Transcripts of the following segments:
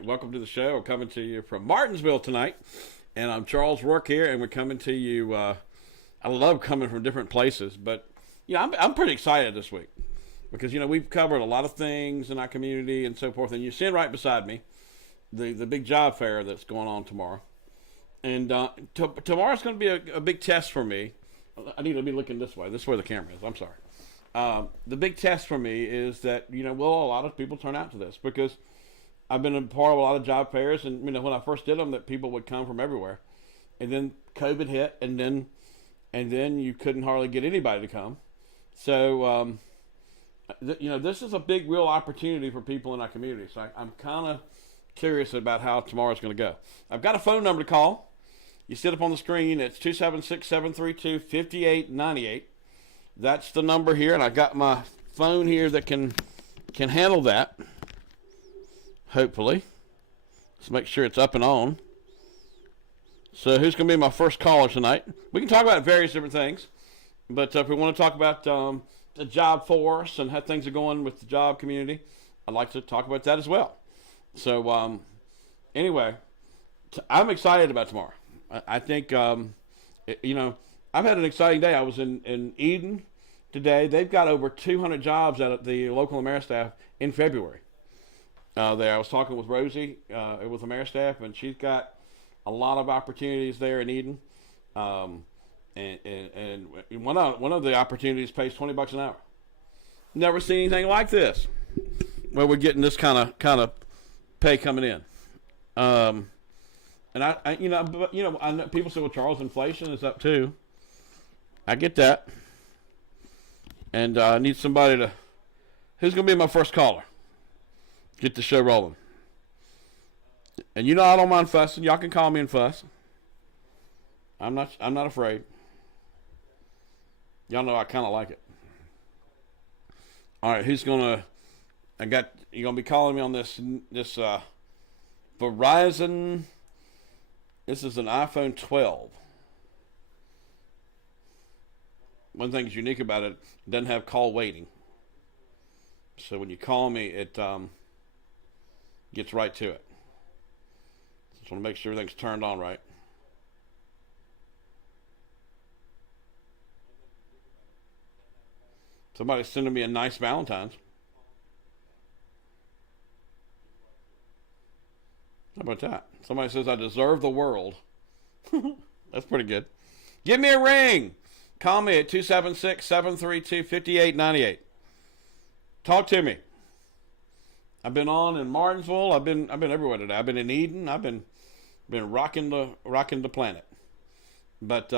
right, welcome to the show. We're coming to you from Martinsville tonight, and I'm Charles Roark here, and we're coming to you. I love coming from different places, but I'm pretty excited this week because we've covered a lot of things in our community and so forth. And you're seeing right beside me the big job fair that's going on tomorrow, and tomorrow's going to be a big test for me. I need to be looking this way. This is where the camera is. I'm sorry. The big test for me is that will a lot of people turn out to this because I've been a part of a lot of job fairs, and when I first did them, that people would come from everywhere, and then COVID hit, and then you couldn't hardly get anybody to come. So this is a big, real opportunity for people in our community. So I'm kind of curious about how tomorrow's going to go. I've got a phone number to call. You see it up on the screen. It's 276-732-5898. That's the number here, and I got my phone here that can handle that. Hopefully. Let's make sure it's up and on. So who's going to be my first caller tonight? We can talk about various different things, but if we want to talk about the job force and how things are going with the job community, I'd like to talk about that as well. So anyway, I'm excited about tomorrow. I think, I've had an exciting day. I was in Eden today. They've got over 200 jobs out at the local Ameristaff in February. I was talking with Rosie with Ameristaff, and she's got a lot of opportunities there in Eden. And one of the opportunities pays $20 an hour. Never seen anything like this, where we're getting this kind of pay coming in. And I know people say, well, Charles, inflation is up too. I get that. And I need somebody who's going to be my first caller. Get the show rolling. And I don't mind fussing. Y'all can call me and fuss. I'm not afraid. Y'all know I kind of like it. All right, you're going to be calling me on this Verizon. This is an iPhone 12. One thing that's unique about it doesn't have call waiting. So when you call me, it gets right to it. Just want to make sure everything's turned on right. Somebody's sending me a nice Valentine's. How about that? Somebody says I deserve the world. That's pretty good. Give me a ring. Call me at 276-732-5898. Talk to me. I've been on in Martinsville. I've been everywhere today. I've been in Eden. I've been rocking the planet. But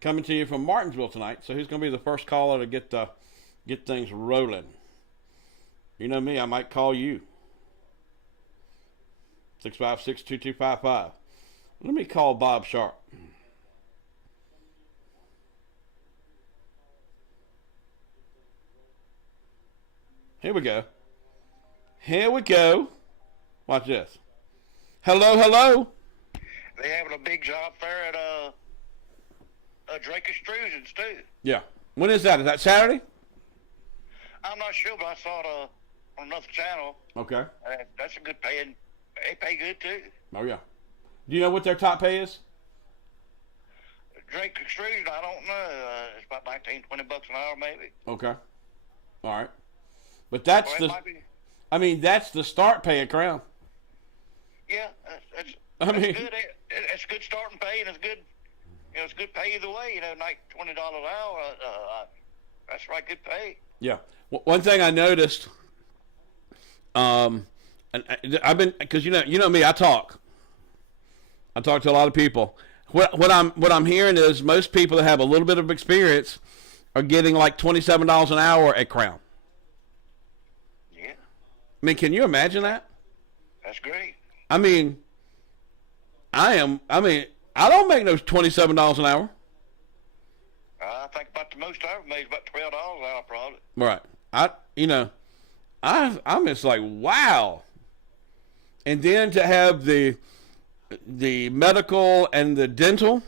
coming to you from Martinsville tonight. So who's going to be the first caller to get things rolling? You know me. I might call you. 656-2255. Let me call Bob Sharp. Here we go. Watch this. Hello. They having a big job fair at Drake Extrusions too. Yeah. When is that? Is that Saturday? I'm not sure, but I saw it on another channel. Okay. That's a good paying. They pay good too. Oh yeah. Do you know what their top pay is? Drake Extrusion, I don't know. It's about $19-20 an hour maybe. Okay. All right. But that's that's the start pay at Crown. Yeah, that's good. It's good starting pay, and it's good. It's good pay either way. Like $20 an hour. That's right, good pay. Yeah. One thing I noticed, and I've been because you know me, I talk to a lot of people. What I'm hearing is most people that have a little bit of experience are getting like $27 an hour at Crown. Yeah. I mean, can you imagine that? That's great. I mean, I don't make those $27 an hour. I think about the most I ever made is about $12 an hour, probably. Right. I'm just like, wow. And then to have the medical and the dental,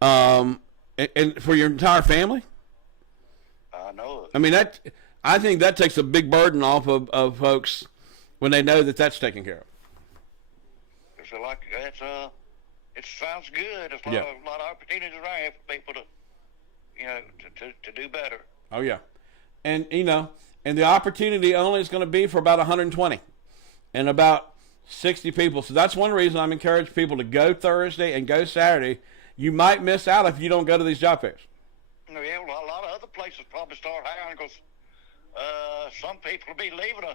and for your entire family. I know it. I mean, I think that takes a big burden off of folks when they know that that's taken care of. So like it sounds good. There's a lot of opportunities around here for people to do better. Oh yeah, and and the opportunity only is going to be for about 120, and about 60 people. So that's one reason I'm encouraging people to go Thursday and go Saturday. You might miss out if you don't go to these job fairs. Yeah, well, a lot of other places probably start hiring because some people will be leaving a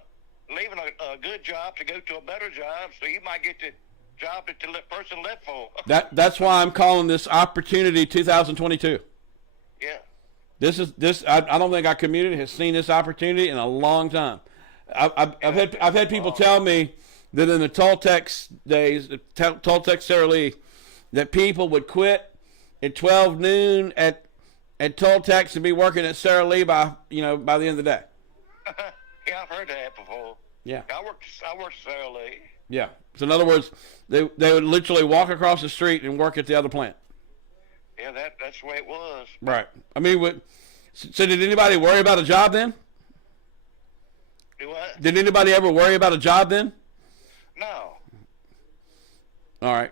good job to go to a better job. So you might get the job that the person left for. That's why I'm calling this Opportunity 2022. Yeah. I don't think our community has seen this opportunity in a long time. I've had people tell me that in the Toltecs days, the Toltec Sara Lee, that people would quit at 12 noon at Toltecs and be working at Sara Lee by the end of the day. Yeah, I've heard that before. Yeah. I worked Sara Lee. Yeah. So in other words, they would literally walk across the street and work at the other plant. Yeah, that's the way it was. Right. I mean, so did anybody worry about a job then? Do what? Did anybody ever worry about a job then? No. All right.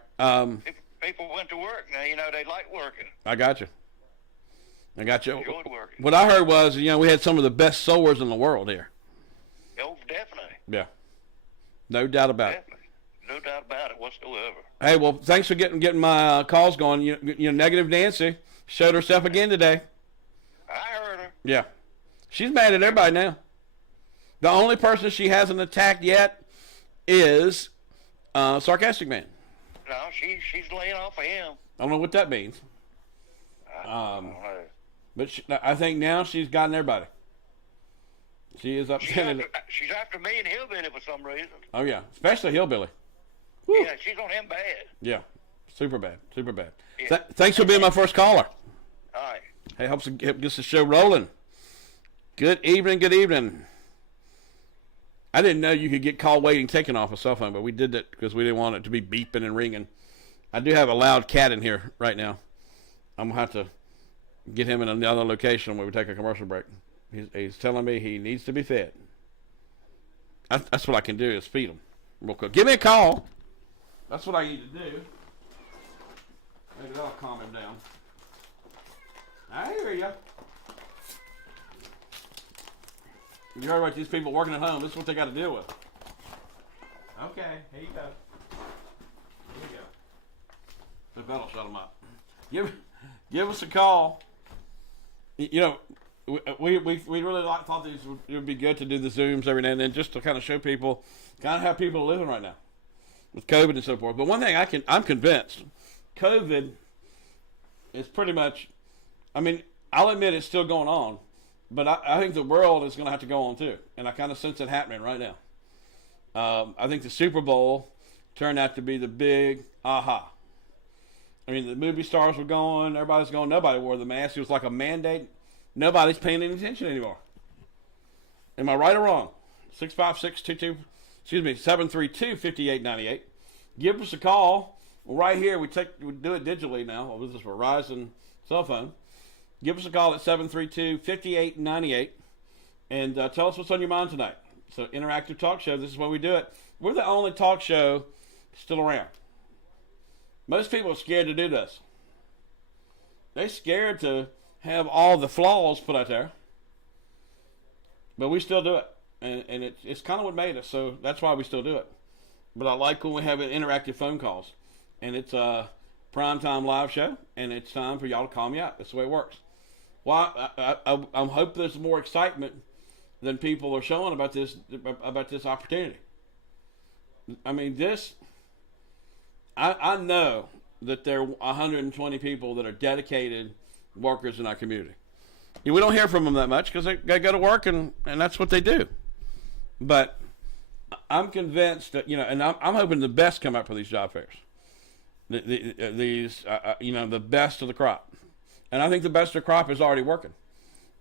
People went to work now. They like working. I got you. Enjoyed working. What I heard was, we had some of the best sewers in the world here. Oh, definitely. Yeah. No doubt about it. No doubt about it whatsoever. Hey, well, thanks for getting my calls going. Negative Nancy showed herself again today. I heard her. Yeah. She's mad at everybody now. The only person she hasn't attacked yet is Sarcastic Man. No, she's laying off of him. I don't know what that means. I don't know. But I think now she's gotten everybody. She is upset. She's after me and Hillbilly for some reason. Oh, yeah. Especially Hillbilly. Woo. Yeah, she's on him bad. Yeah. Super bad. Super bad. Yeah. Thanks for being my first caller. All right. Hey, helps get the show rolling. Good evening. Good evening. I didn't know you could get call waiting taken off a cell phone, but we did that because we didn't want it to be beeping and ringing. I do have a loud cat in here right now. I'm going to have to get him in another location when we take a commercial break. He's telling me he needs to be fed. That's what I can do is feed him real quick. Give me a call. That's what I need to do. Maybe that'll calm him down. I hear you. You heard about these people working at home. This is what they got to deal with. Okay, here you go. Here you go. That'll shut them up. Give us a call. We really thought these would be good to do the Zooms every now and then just to kind of show people kind of how people are living right now with COVID and so forth. But one thing I'm convinced, COVID is pretty much, I'll admit it's still going on, but I think the world is going to have to go on too. And I kind of sense it happening right now. I think the Super Bowl turned out to be the big aha. The movie stars were going, everybody's going, nobody wore the mask. It was like a mandate. Nobody's paying any attention anymore. Am I right or wrong? 732-5898. Give us a call. Right here, we do it digitally now. This is Verizon cell phone. Give us a call at 732-5898 and tell us what's on your mind tonight. So, interactive talk show. This is why we do it. We're the only talk show still around. Most people are scared to do this. They're scared to have all the flaws put out there. But we still do it. And it's kind of what made us. So that's why we still do it. But I like when we have interactive phone calls. And it's a primetime live show. And it's time for y'all to call me out. That's the way it works. Well, I hope there's more excitement than people are showing about this opportunity. I know that there are 120 people that are dedicated workers in our community. We don't hear from them that much because they go to work and that's what they do. But I'm convinced that, and I'm hoping the best come up for these job fairs. The best of the crop. And I think the best of the crop is already working.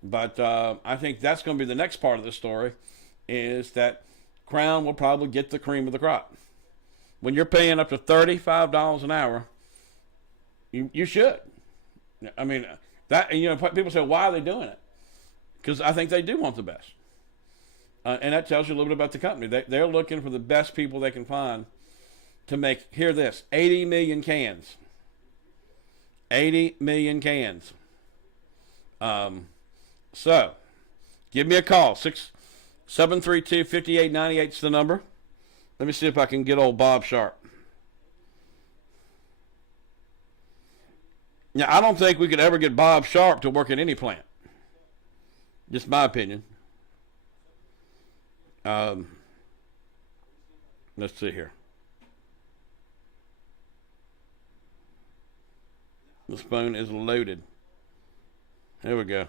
But I think that's going to be the next part of the story is that Crown will probably get the cream of the crop. When you're paying up to $35 an hour, you should. People say, why are they doing it? Because I think they do want the best. And that tells you a little bit about the company. They're looking for the best people they can find to make, hear this, 80 million cans. 80 million cans. So, give me a call. 732-5898 is the number. Let me see if I can get old Bob Sharp. Now, I don't think we could ever get Bob Sharp to work at any plant. Just my opinion. Let's see here. This phone is loaded. There we go.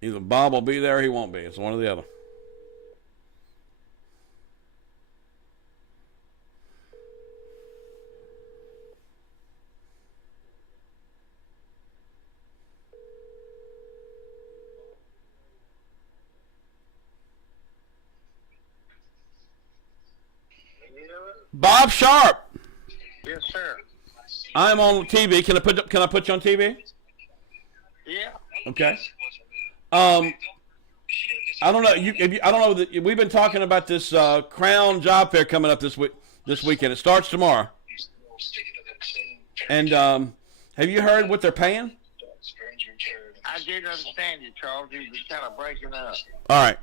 Either Bob will be there or he won't be. It's one or the other. Bob Sharp. Yes, sir. I'm on TV. Can I put you on TV? Yeah. Okay. I don't know. I don't know that we've been talking about this Crown Job Fair coming up this weekend. It starts tomorrow. And have you heard what they're paying? I didn't understand you, Charles. You was kind of breaking up. All right.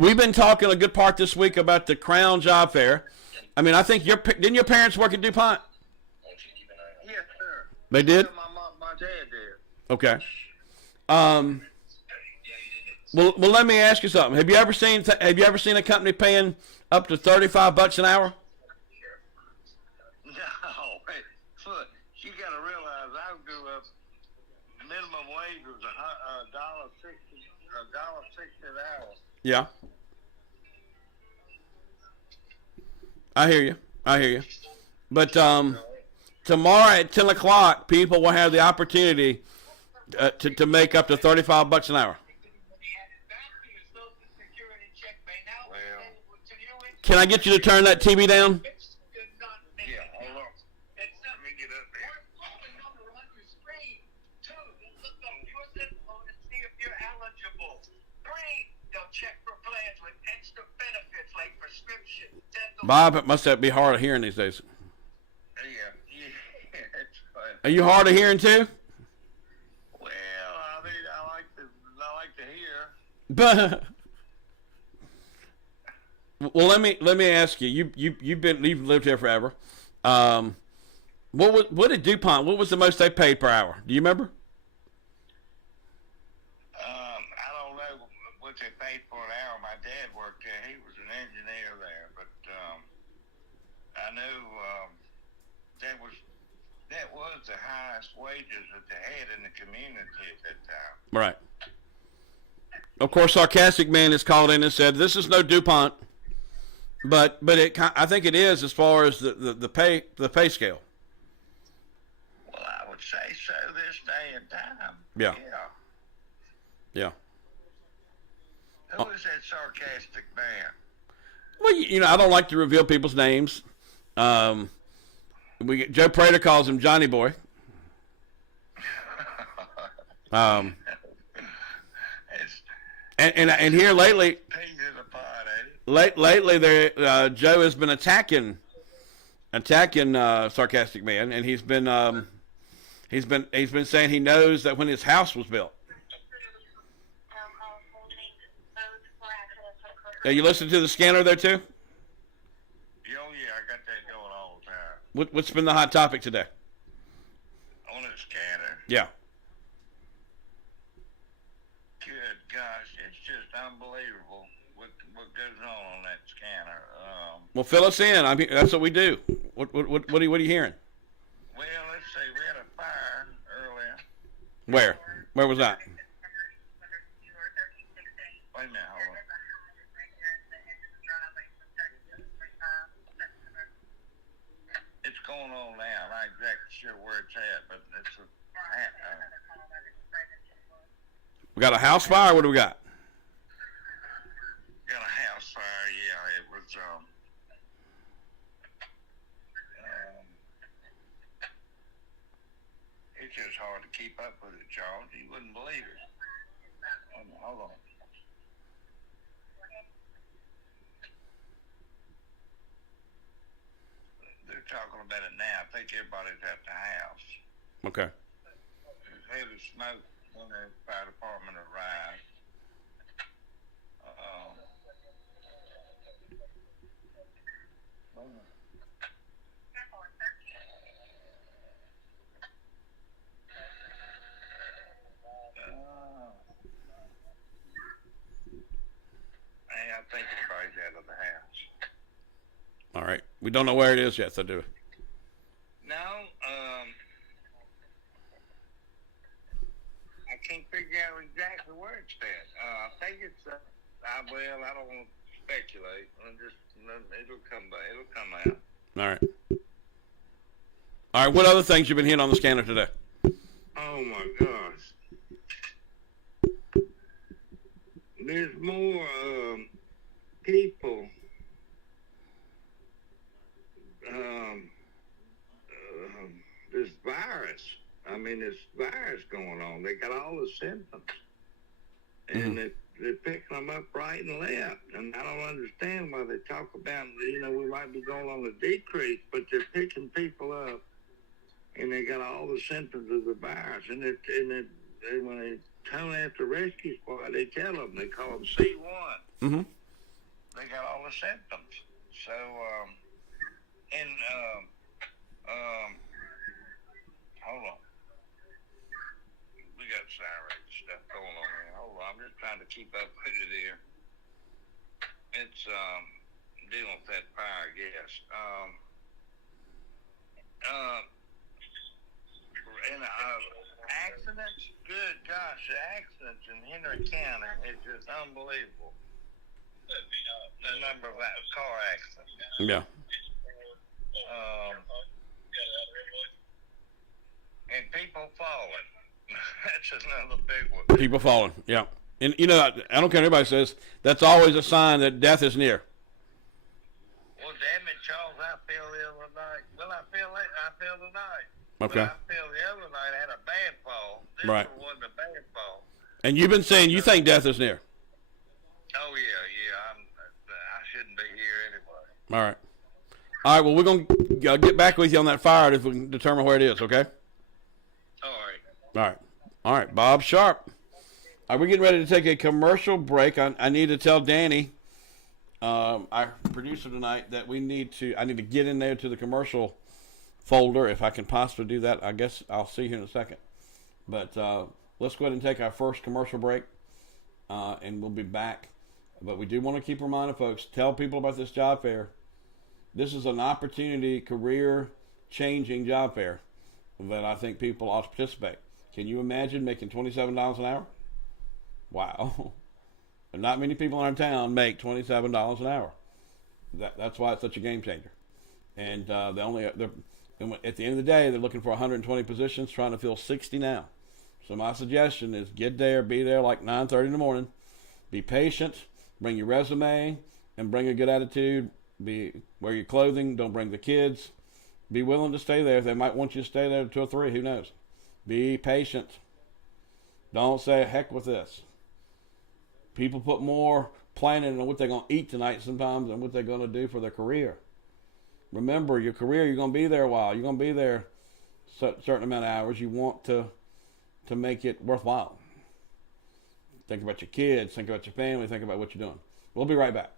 We've been talking a good part this week about the Crown Job Fair. I mean, I think didn't your parents work at DuPont? Yes, sir. They did? My dad did. Okay. Well, let me ask you something. Have you ever seen a company paying up to $35 an hour? No, look, you got to realize I grew up. Minimum wage was $1.60 an hour. Yeah. I hear you. But tomorrow at 10 o'clock, people will have the opportunity to make up to $35 an hour. Can I get you to turn that TV down? Yeah, hold on. Let me get up there. Bob, it must be hard of hearing these days. Yeah, it's fun. Are you hard of hearing too? Well, I mean, I like to hear. But well, let me ask you. You've lived here forever. What did DuPont? What was the most they paid per hour? Do you remember? I don't know what they paid for an hour. My dad worked there. He was an engineer there, but I know that was the highest wages that they had in the community at that time. Right. Of course, Sarcastic Man has called in and said this is no DuPont, but I think it is as far as the pay scale. Well, I would say so this day and time. Yeah. Yeah. Who is that Sarcastic Man? Well, I don't like to reveal people's names. Joe Prater calls him Johnny Boy. And here lately, lately there Joe has been attacking Sarcastic Man, and he's been saying he knows that when his house was built. Yeah, you listen to the scanner there too? Oh, yeah, I got that going all the time. What's been the hot topic today? On the scanner. Yeah. Good gosh, it's just unbelievable what goes on that scanner. Well, fill us in. That's what we do. What are you hearing? Well, let's see. We had a fire earlier. Where? Where was that? Wait a minute, hold on. It's going on now. I'm not exactly sure where it's at, but it's We got a house fire. What do we got? got a house fire. Yeah, it was. It's just hard to keep up with it, Charles. You wouldn't believe it. Hold on. They're talking about it now. I think everybody's at the house. Okay. There's heavy smoke when the fire department arrived. I think everybody's out of the house. All right. We don't know where it is yet, so do it. No, I can't figure out exactly where it's at. I think it's, well, I don't want to speculate. It'll come back. It'll come out. All right. All right. What other things you've been hitting on the scanner today? Oh my gosh. There's more people this virus. I mean, this virus going on. They got all the symptoms, and they're picking them up right and left. And I don't understand why they talk about, we might be going on a decrease, but they're picking people up, and they got all the symptoms of the virus. And when they come after rescue squad, they tell them, they call them C1. Mm-hmm. They got all the symptoms. So, hold on. We got siren stuff going on here. Hold on. I'm just trying to keep up with it here. It's, dealing with that fire gas. Accidents? Good gosh, the accidents in Henry County is just unbelievable. The number of car accidents. Yeah. And people falling. That's another big one. People falling. Yeah. And, I don't care what anybody says, that's always a sign that death is near. Well, damn it, Charles, I fell the other night. Well, I fell tonight. Okay. But I fell the other night. I had a bad fall. This Right. one wasn't a bad fall. And you've been saying you think death is near. Oh, yeah. I shouldn't be here anyway. All right. All right, well, we're going to get back with you on that fire if we can determine where it is, okay? All right. All right. All right, Bob Sharp. Are we getting ready to take a commercial break? I need to tell Danny, our producer tonight, that I need to get in there to the commercial folder if I can possibly do that. I guess I'll see you in a second. But let's go ahead and take our first commercial break, and we'll be back. But we do want to keep reminding folks, tell people about this job fair. This is an opportunity, career-changing job fair that I think people ought to participate. Can you imagine making $27 an hour? Wow. And not many people in our town make $27 an hour. That's why it's such a game changer. And at the end of the day, they're looking for 120 positions, trying to fill 60 now. So my suggestion is get there, be there like 9:30 in the morning. Be patient, bring your resume, and bring a good attitude. Wear your clothing, don't bring the kids. Be willing to stay there. They might want you to stay there till 3, who knows. Be patient. Don't say, heck with this. People put more planning on what they're going to eat tonight sometimes than what they're going to do for their career. Remember, your career, you're going to be there a while. You're going to be there a certain amount of hours. You want to make it worthwhile. Think about your kids. Think about your family. Think about what you're doing. We'll be right back.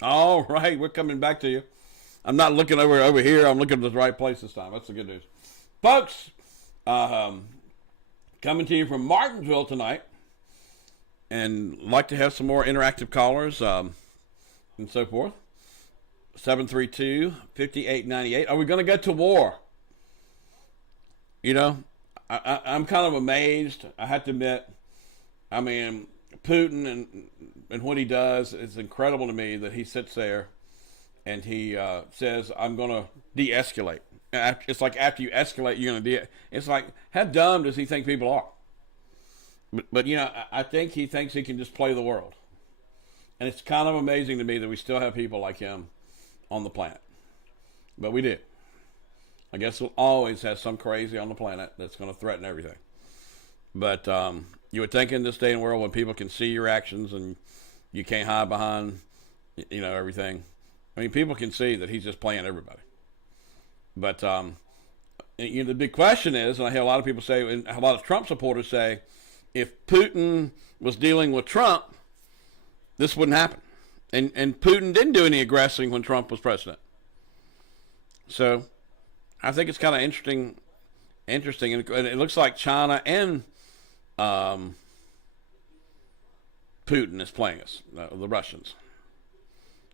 All right, we're coming back to you. I'm not looking over here. I'm looking at the right place this time. That's the good news. Folks, coming to you from Martinsville tonight, and like to have some more interactive callers and so forth. 732-5898. Are we going to go to war? You know, I'm kind of amazed. I have to admit, I mean, Putin and what he does is incredible to me, that he sits there and he says, I'm going to de-escalate. It's like after you escalate, you're going to it's like, how dumb does he think people are? But you know, I think he thinks he can just play the world. And it's kind of amazing to me that we still have people like him on the planet. But we do. I guess we'll always have some crazy on the planet that's going to threaten everything. But you would think in this day and world, when people can see your actions and you can't hide behind, you know, everything. I mean, people can see that he's just playing everybody. But you know, the big question is, and I hear a lot of people say, and a lot of Trump supporters say, if Putin was dealing with Trump, this wouldn't happen. And Putin didn't do any aggressing when Trump was president. So I think it's kind of interesting, and it looks like China and Putin is playing us, the Russians.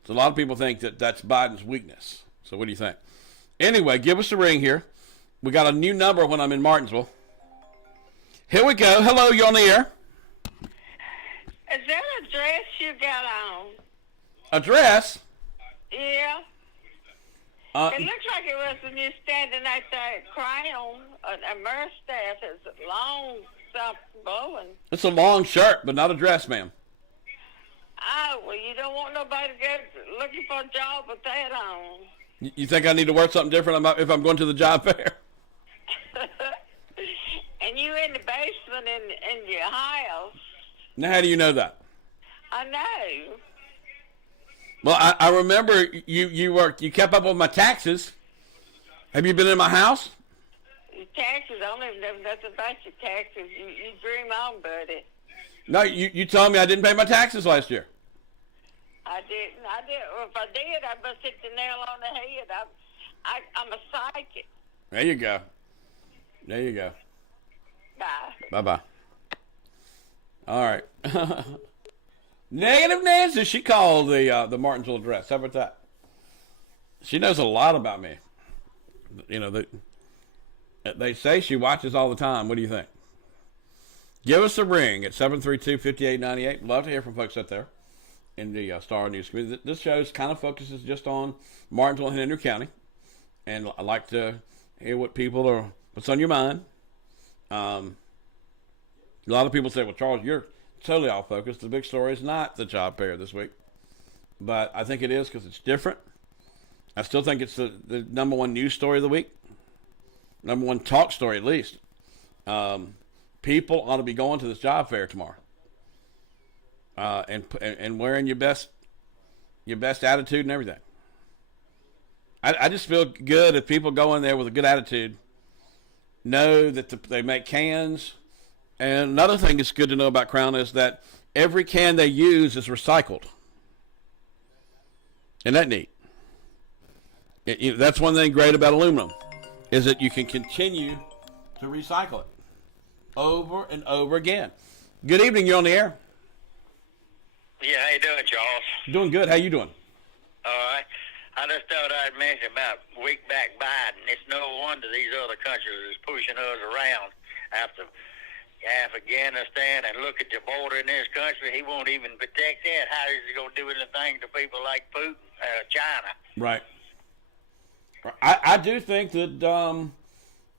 So a lot of people think that that's Biden's weakness. So what do you think? Anyway, give us a ring here. We got a new number when I'm in Martinsville. Here we go. Hello, you're on the air. Is that a dress you got on? A dress? Yeah. It looks like it was when you're standing at that crown, a mustache. It's long, something blowing. It's a long shirt, but not a dress, ma'am. Oh, well, you don't want nobody to go looking for a job with that on. You think I need to wear something different if I'm going to the job fair? And you in the basement in your house. Now, how do you know that? I know. Well, I remember you kept up with my taxes. Have you been in my house? Your taxes, I don't even know nothing about your taxes. You dream on, buddy. No, you told me I didn't pay my taxes last year. I didn't. Well, if I did, I must hit the nail on the head. I'm a psychic. There you go. Bye. Bye-bye. All right. Negative Nancy, she called the Martinsville address. How about that? She knows a lot about me. You know, they say she watches all the time. What do you think? Give us a ring at 732-5898. Love to hear from folks out there in the Star News community. This show kind of focuses just on Martinsville and Henry County. And I like to hear what's on your mind. A lot of people say, well, Charles, you're totally off focus. The big story is not the job fair this week. But I think it is because it's different. I still think it's the number one news story of the week. Number one talk story, at least. People ought to be going to this job fair tomorrow. And wearing your best attitude and everything. I just feel good if people go in there with a good attitude, know that they make cans. And another thing that's good to know about Crown is that every can they use is recycled. Isn't that neat? That's one thing great about aluminum, is that you can continue to recycle it over and over again. Good evening, you're on the air. Yeah, how you doing, Charles? Doing good. How you doing? All right. I just thought I'd mention about weak back Biden. It's no wonder these other countries is pushing us around after Afghanistan, and look at the border in this country. He won't even protect that. How is he going to do anything to people like Putin, China? Right. I do think that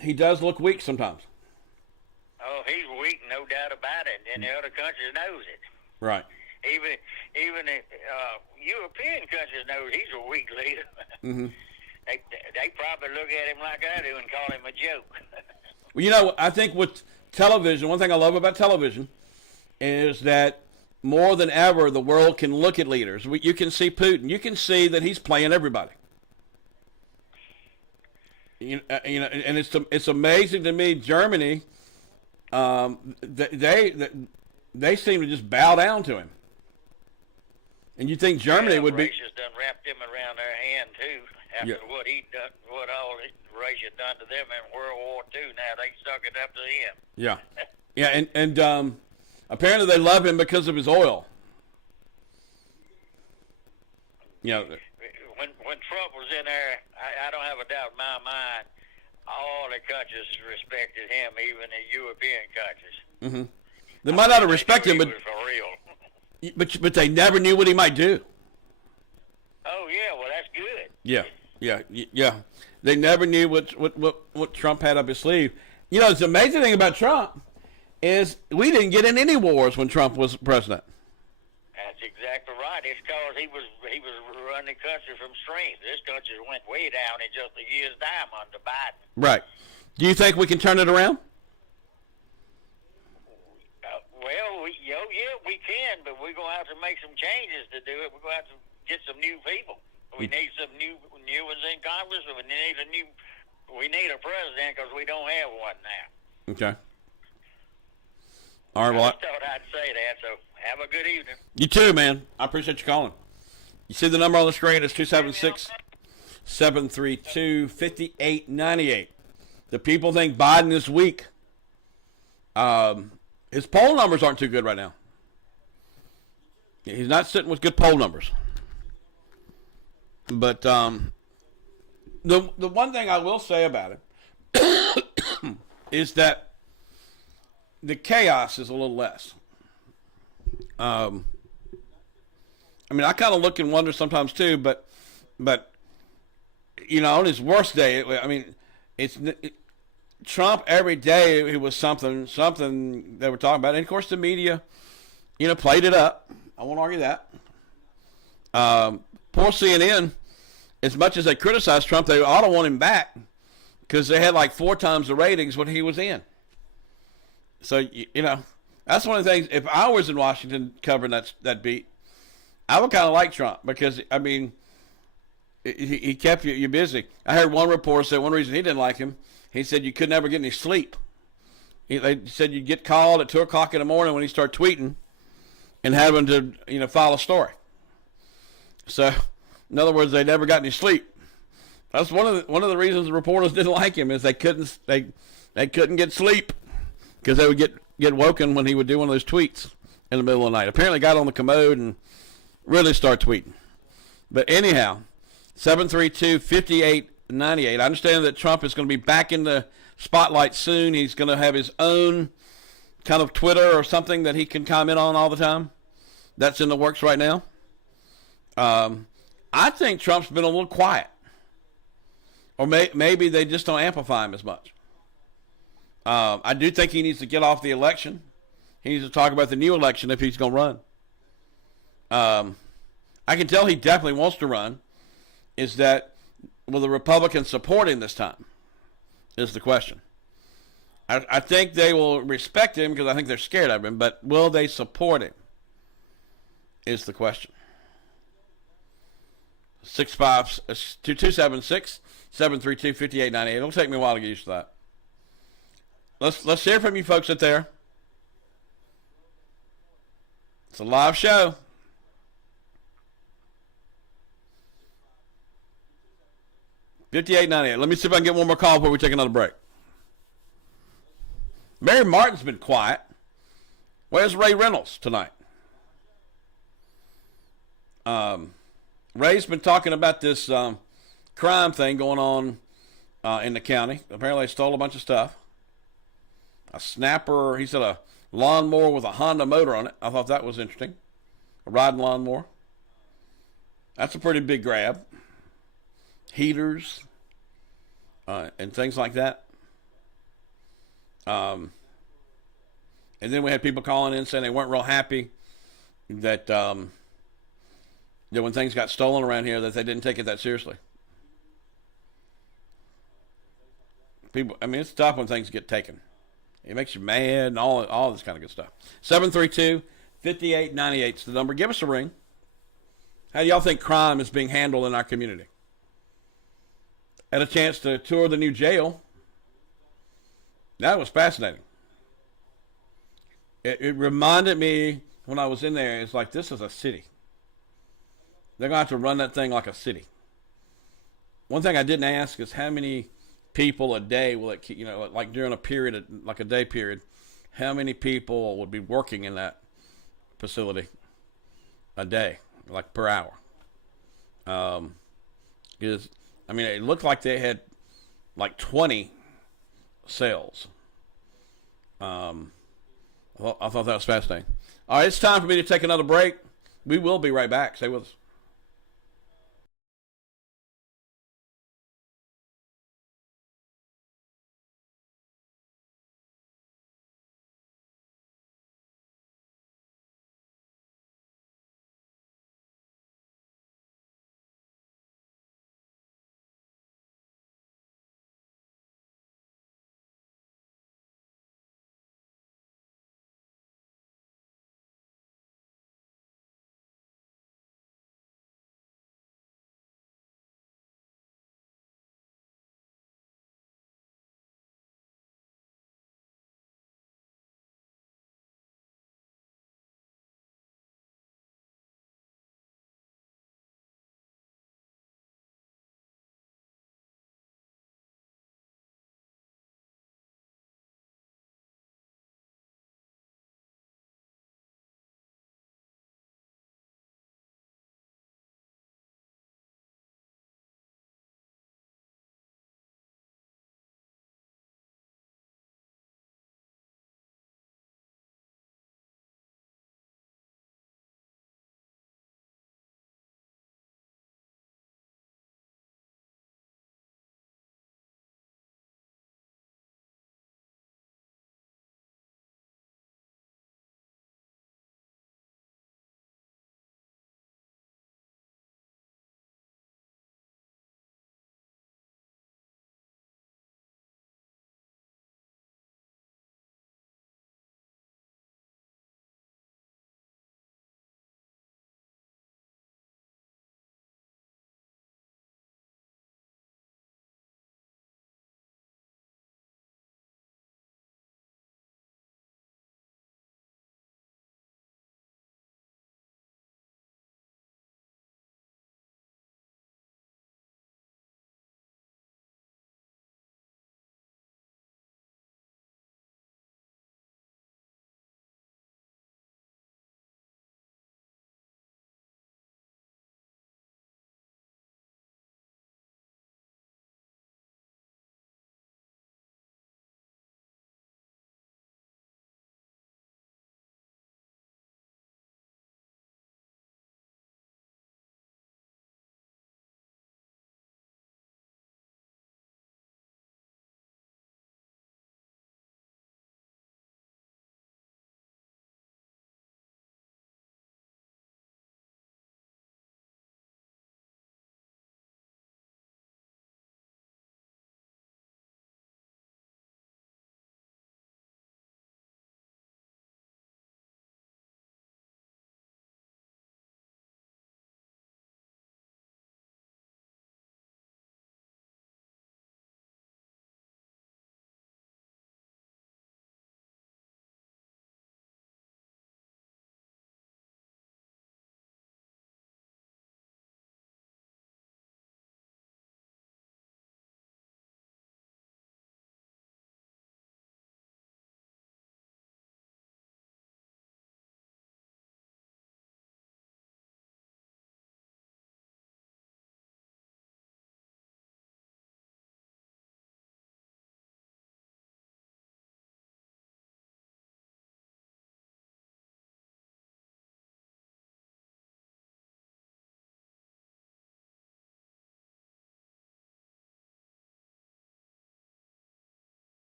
he does look weak sometimes. Oh, he's weak, no doubt about it. And the other countries knows it. Right. Even European countries know he's a weak leader. Mm-hmm. They probably look at him like I do and call him a joke. Well, you know, I think with television, one thing I love about television is that more than ever, the world can look at leaders. You can see Putin. You can see that he's playing everybody. And it's amazing to me. Germany, they seem to just bow down to him. And you think Germany would be? Russia's done wrapped them around their hand too. After what he done, what all Russia done to them in World War II. Now they stuck it up to him. Yeah, yeah, and apparently they love him because of his oil. You know, when Trump was in there, I don't have a doubt in my mind. All the countries respected him, even the European countries. Mm-hmm. They might not have respected him, but for real. but they never knew what he might do. Oh yeah, well that's good. Yeah. They never knew what Trump had up his sleeve. You know, the amazing thing about Trump is we didn't get in any wars when Trump was president. That's exactly right. It's because he was running the country from strength. This country went way down in just a year's time under Biden. Right. Do you think we can turn it around? Well, we can, but we're gonna have to make some changes to do it. We're gonna have to get some new people. We need some new ones in Congress. We need a president because we don't have one now. Okay. All right. Well, I thought I'd say that. So have a good evening. You too, man. I appreciate you calling. You see the number on the screen? It's 276-732-5898. The people think Biden is weak. His poll numbers aren't too good right now. He's not sitting with good poll numbers. But the one thing I will say about it is that the chaos is a little less. I mean, I kind of look and wonder sometimes too, but you know, on his worst day, Trump every day it was something they were talking about, and of course the media, you know, played it up. I won't argue that. Poor CNN, as much as they criticized Trump, they ought to want him back because they had like 4 times the ratings when he was in. So, you know, that's one of the things. If I was in Washington covering that beat, I would kind of like Trump because, I mean, he kept you busy. I heard one reporter say one reason he didn't like him, he said you could never get any sleep. They said you'd get called at 2 o'clock in the morning when he started tweeting and having to, you know, file a story. So, in other words, they never got any sleep. That's one of the reasons the reporters didn't like him is they couldn't get sleep because they would get woken when he would do one of those tweets in the middle of the night. Apparently, got on the commode and really start tweeting. But anyhow, 732-5898. I understand that Trump is going to be back in the spotlight soon. He's going to have his own kind of Twitter or something that he can comment on all the time. That's in the works right now. I think Trump's been a little quiet. Or maybe they just don't amplify him as much. I do think he needs to get off the election. He needs to talk about the new election if he's going to run. I can tell he definitely wants to run. Is that, will the Republicans support him this time? Is the question. I think they will respect him because I think they're scared of him, but will they support him? Is the question. 276-732-5898. It'll take me a while to get used to that. Let's hear from you folks out there. It's a live show. $58.98. Let me see if I can get one more call before we take another break. Mary Martin's been quiet. Where's Ray Reynolds tonight? Ray's been talking about this crime thing going on in the county. Apparently they stole a bunch of stuff. A snapper, he said a lawnmower with a Honda motor on it. I thought that was interesting. A riding lawnmower. That's a pretty big grab. Heaters and things like that. And then we had people calling in saying they weren't real happy that when things got stolen around here that they didn't take it that seriously. People, I mean, it's tough when things get taken. It makes you mad and all this kind of good stuff. 732-5898 is the number. Give us a ring. How do y'all think crime is being handled in our community? Had a chance to tour the new jail. That was fascinating. It reminded me when I was in there, it's like this is a city. They're gonna have to run that thing like a city. One thing I didn't ask is how many people a day will it keep, like during a period, like a day period, how many people would be working in that facility a day, like per hour? Is I mean, it looked like they had like 20 cells. Well, I thought that was fascinating. All right, it's time for me to take another break. We will be right back. Stay with us.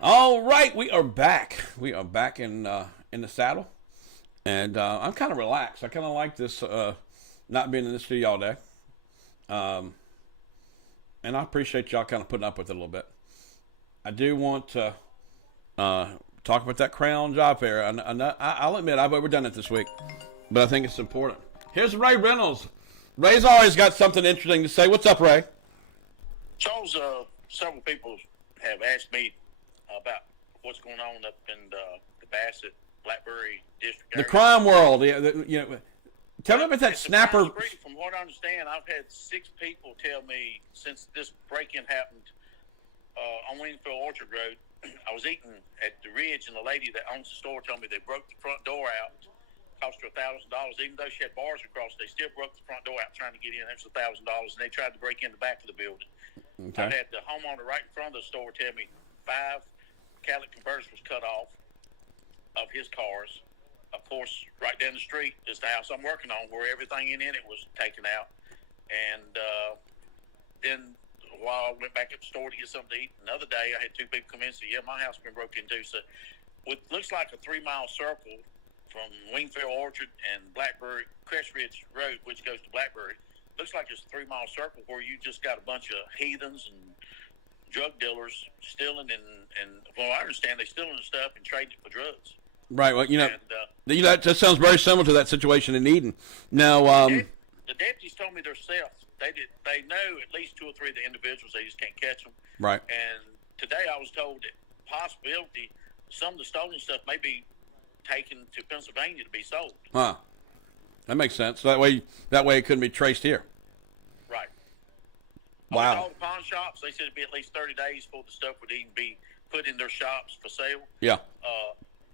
All right, we are back. We are back in the saddle, and I'm kind of relaxed. I kind of like this not being in the studio all day, and I appreciate y'all kind of putting up with it a little bit. I do want to talk about that Crown Job Fair. I'll admit I've overdone it this week, but I think it's important. Here's Ray Reynolds. Ray's always got something interesting to say. What's up, Ray? Charles, several people have asked me about what's going on up in the Bassett, Blackberry district area. The crime world. Tell me about that It's snapper. From what I understand, I've had 6 people tell me since this break-in happened on Wingfield Orchard Road. I was eating at the Ridge, and the lady that owns the store told me they broke the front door out. Cost her $1,000. Even though she had bars across, they still broke the front door out trying to get in. That was $1,000, and they tried to break in the back of the building. Okay. I had the homeowner right in front of the store tell me 5 catalytic converters was cut off of his cars. Of course, right down the street is the house I'm working on, where everything in it was taken out. And then while I went back up the store to get something to eat, another day I had 2 people come in and say, yeah, my house has been broken into. So what looks like a 3-mile circle from Wingfield Orchard and Blackberry, Crest Ridge Road, which goes to Blackberry, looks like it's a 3-mile circle where you just got a bunch of heathens and drug dealers stealing and well, I understand they stealing the stuff and trading it for drugs. Right. Well, that sounds very similar to that situation in Eden. Now, the deputies told me themselves they know at least 2 or 3 of the individuals. They just can't catch them. Right. And today I was told that possibility some of the stolen stuff may be taken to Pennsylvania to be sold. Huh. That makes sense. So that way it couldn't be traced here. Right. Wow. All the pawn shops, they said it'd be at least 30 days before the stuff would even be put in their shops for sale. Yeah.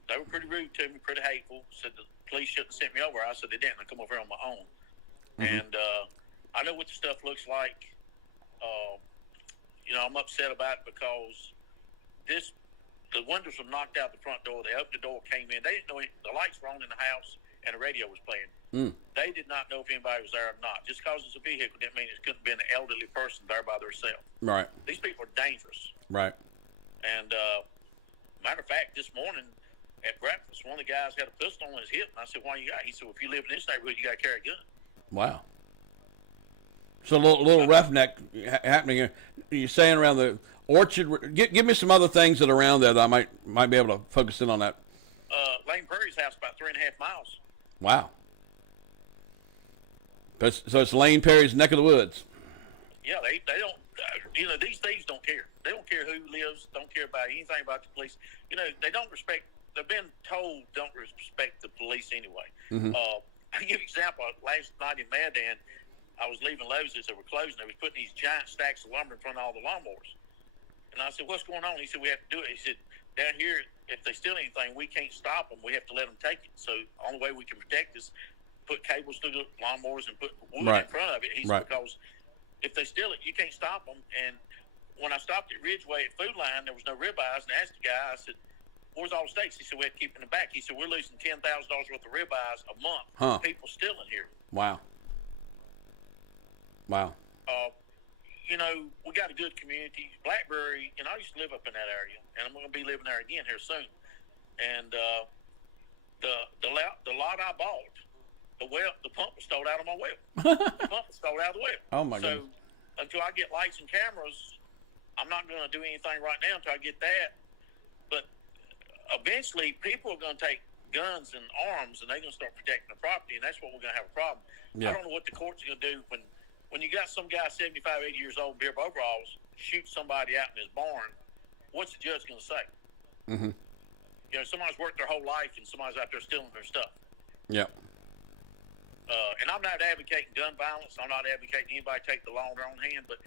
They were pretty rude to me, pretty hateful. Said the police shouldn't have sent me over. I said they didn't. I come over here on my own. Mm-hmm. And I know what the stuff looks like. I'm upset about it because the windows were knocked out the front door. They opened the door, came in. They didn't know the lights were on in the house and the radio was playing. They did not know if anybody was there or not. Just because it's a vehicle didn't mean it couldn't have been an elderly person there by themselves. Right. These people are dangerous. Right. And matter of fact, this morning at breakfast, one of the guys had a pistol on his hip, and I said, "Why you got?" He said, well, "If you live in this neighborhood, you got to carry a gun." Wow. So a little roughneck happening here. You're saying around the orchard. Give me some other things that are around there that I might be able to focus in on that. Lane Prairie's house about 3.5 miles. Wow. So it's Lane Perry's neck of the woods. Yeah, they don't. These thieves don't care. They don't care who lives. Don't care about anything about the police. They don't respect. They've been told don't respect the police anyway. Mm-hmm. I give you an example. Last night in Madan, I was leaving Lowe's as they were closing. They was putting these giant stacks of lumber in front of all the lawnmowers. And I said, "What's going on?" He said, "We have to do it." He said, "Down here, if they steal anything, we can't stop them. We have to let them take it. So the only way we can protect is put cables through the lawnmowers and put wood in front of it." He said, "Because if they steal it, you can't stop them." And when I stopped at Ridgeway at Food Line, there was no ribeyes, and I asked the guy, I said, "Where's all the steaks?" He said, "We have to keep them in the back." He said, "We're losing $10,000 worth of ribeyes a month. Huh. People stealing here." Wow. We got a good community. Blackberry, I used to live up in that area, and I'm going to be living there again here soon. And the lot I bought, the pump was stole out of my well. The pump was stole out of the well. Oh my goodness. So until I get lights and cameras, I'm not going to do anything right now until I get that. But eventually, people are going to take guns and arms, and they're going to start protecting the property, and that's what we're going to have a problem. Yeah. I don't know what the courts are going to do when you got some guy 75, 80 years old, beer overalls, shoot somebody out in his barn. What's the judge going to say? Mm-hmm. Somebody's worked their whole life, and somebody's out there stealing their stuff. Yeah. And I'm not advocating gun violence. I'm not advocating anybody take the law in their own hand. But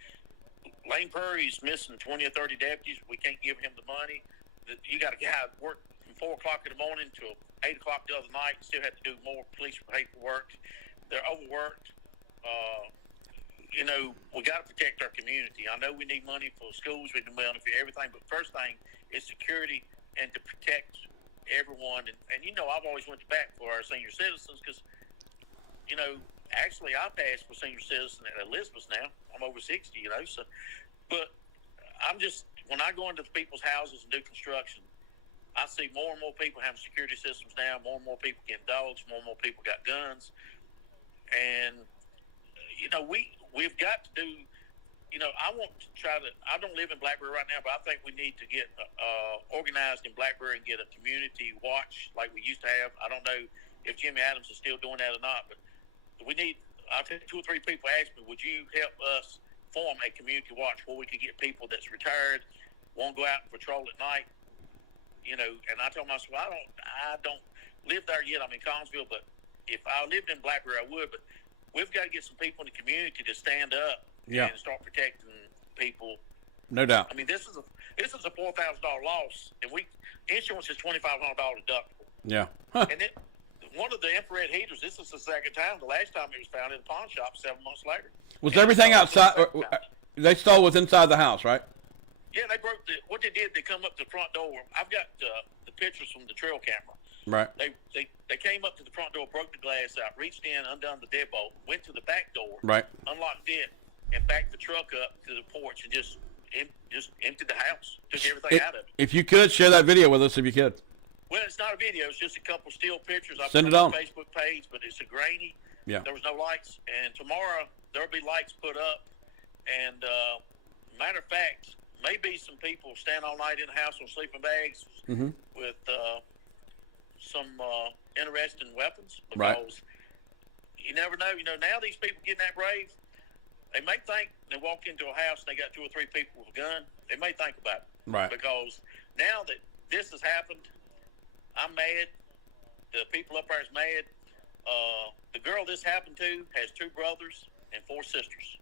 Lane Prairie's missing 20 or 30 deputies. We can't give him the money. You got a guy that worked from 4 o'clock in the morning till 8 o'clock the other night. Still had to do more police paperwork. They're overworked. We got to protect our community. I know we need money for schools. We need money for everything. But first thing is security and to protect everyone. And I've always went to bat for our senior citizens because, actually I passed for senior citizen at Elizabeth now. I'm over 60, so. But I'm just when I go into people's houses and do construction, I see more and more people having security systems now. More and more people getting dogs. More and more people got guns. And we've got to do. I want to try to. I don't live in Blackberry right now, but I think we need to get organized in Blackberry and get a community watch like we used to have. I don't know if Jimmy Adams is still doing that or not, but we need. I've had 2 or 3 people ask me, "Would you help us form a community watch where we could get people that's retired, won't go out and patrol at night?" And I told myself, I don't live there yet. I'm in Collinsville, but if I lived in Blackberry, I would. But we've got to get some people in the community to stand up and start protecting people. No doubt. I mean, this is a $4,000 loss, and insurance is $2,500 deductible. Yeah. And then one of the infrared heaters. This is the second time. The last time it was found in the pawn shop 7 months later. Was everything outside? They stole what's inside the house, right? Yeah, they broke what they did. They come up to the front door. I've got the pictures from the trail camera. Right. They came up to the front door, broke the glass out, reached in, undone the deadbolt, went to the back door, right, unlocked it, and backed the truck up to the porch and just emptied the house, took everything out of it. If you could share that video with us, if you could. Well, it's not a video; it's just a couple still pictures. I Send put it on the Facebook page, but it's a grainy. Yeah. There was no lights, and tomorrow there'll be lights put up. And matter of fact, maybe some people stand all night in the house on sleeping bags with some interesting weapons, because you never know. Now these people getting that brave, they may think they walk into a house and they got 2 or 3 people with a gun. They may think about it, right? Because now that this has happened, I'm mad. The people up there is mad. The girl this happened to has 2 brothers and 4 sisters.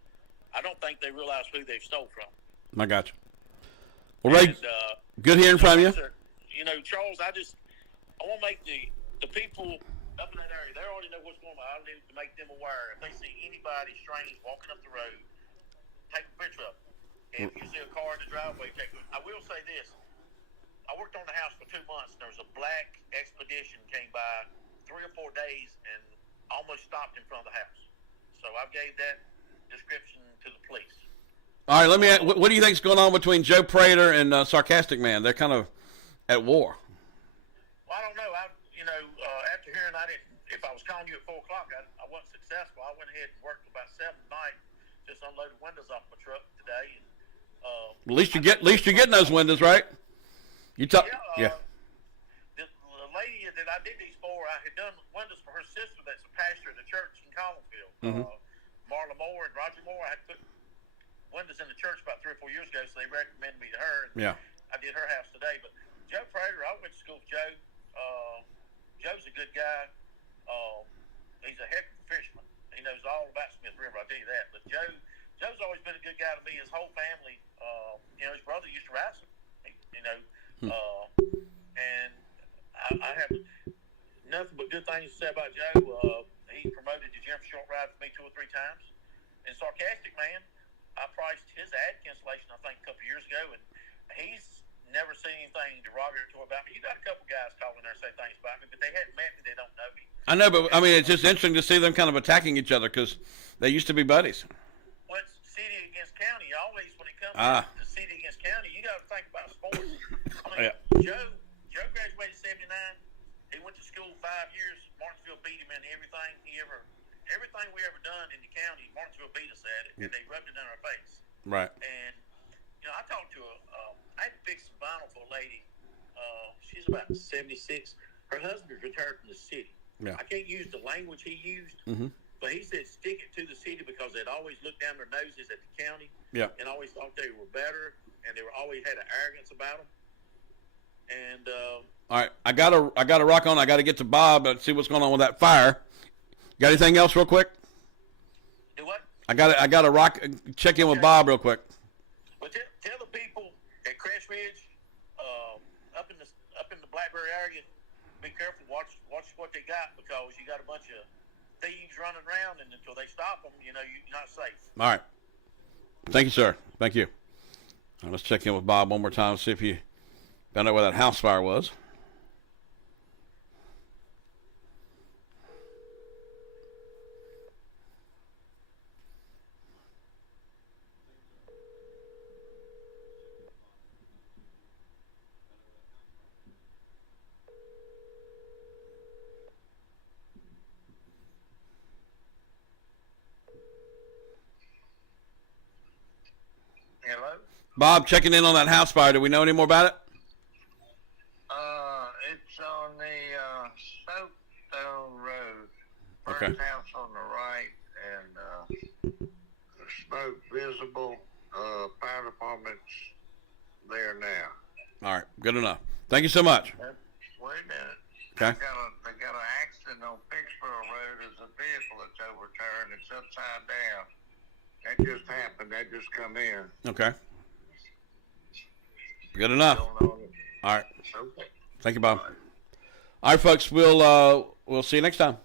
I don't think they realize who they've stole from. I got you. Well, Ray, good hearing from you. Charles, I want to make the people up in that area, they already know what's going on. I need to make them aware. If they see anybody strange walking up the road, take a picture of them. If you see a car in the driveway, I will say this. I worked on the house for 2 months, and there was a black Expedition came by 3 or 4 days and almost stopped in front of the house. So I gave that description to the police. All right, let me ask, what do you think is going on between Joe Prater and Sarcastic Man? They're kind of at war. Well, I don't know. After hearing if I was calling you at 4 o'clock, I wasn't successful. I went ahead and worked about 7 at night, just unloaded windows off my truck today. And, at least you're getting those windows, right? You talk. Yeah. The lady that I did these for, I had done windows for her sister that's a pastor at the church in Collinsville. Marla Moore and Roger Moore. I had put windows in the church about 3 or 4 years ago, so they recommended me to her. And I did her house today. But Joe Prater, I went to school with Joe. Joe's a good guy. He's a heck of a fisherman. He knows all about Smith River, I'll tell you that. But Joe's always been a good guy to me. His whole family, his brother used to wrestle. And I have nothing but good things to say about Joe. He promoted the Jim Short Ride for me 2 or 3 times. And Sarcastic Man, I priced his ad cancellation, I think, a couple years ago, and he's never seen anything derogatory about me. You got a couple guys calling there and say things about me, but they hadn't met me. They don't know me. I know, but I mean, it's just interesting to see them kind of attacking each other because they used to be buddies. Well, it's city against county. Always, when it comes to city against county, you got to think about sports. I mean, Joe graduated in 79. He went to school 5 years. Martinsville beat him in everything we ever done in the county. Martinsville beat us at it, and they rubbed it in our face. Right. And I talked to I had to fix some vinyl for a lady. She's about 76. Her husband is retired from the city. Yeah. I can't use the language he used, but he said stick it to the city because they'd always look down their noses at the county, and always thought they were better, and they always had an arrogance about them. And all right, I gotta rock on. I gotta get to Bob and see what's going on with that fire. Got anything else, real quick? Do what? I gotta check in with Bob real quick. Well, tell the people at Crest Ridge, up in the Blackberry area, be careful. Watch what they got, because you got a bunch of thieves running around, and until they stop them, you're not safe. All right. Thank you, sir. Thank you. Let's check in with Bob one more time, see if he found out where that house fire was. Hello? Bob, checking in on that house fire. Do we know any more about it? It's on the Soapstone Road. First Okay. house on the right, and the smoke visible. Fire department's there now. All right. Good enough. Thank you so much. Wait a minute. Okay. They got an accident on Pittsburgh Road. There's a vehicle that's overturned. It's upside down. That just happened. That just come in. Okay. Good enough. Don't know. All right. Okay. Thank you, Bob. All right, folks. We'll see you next time.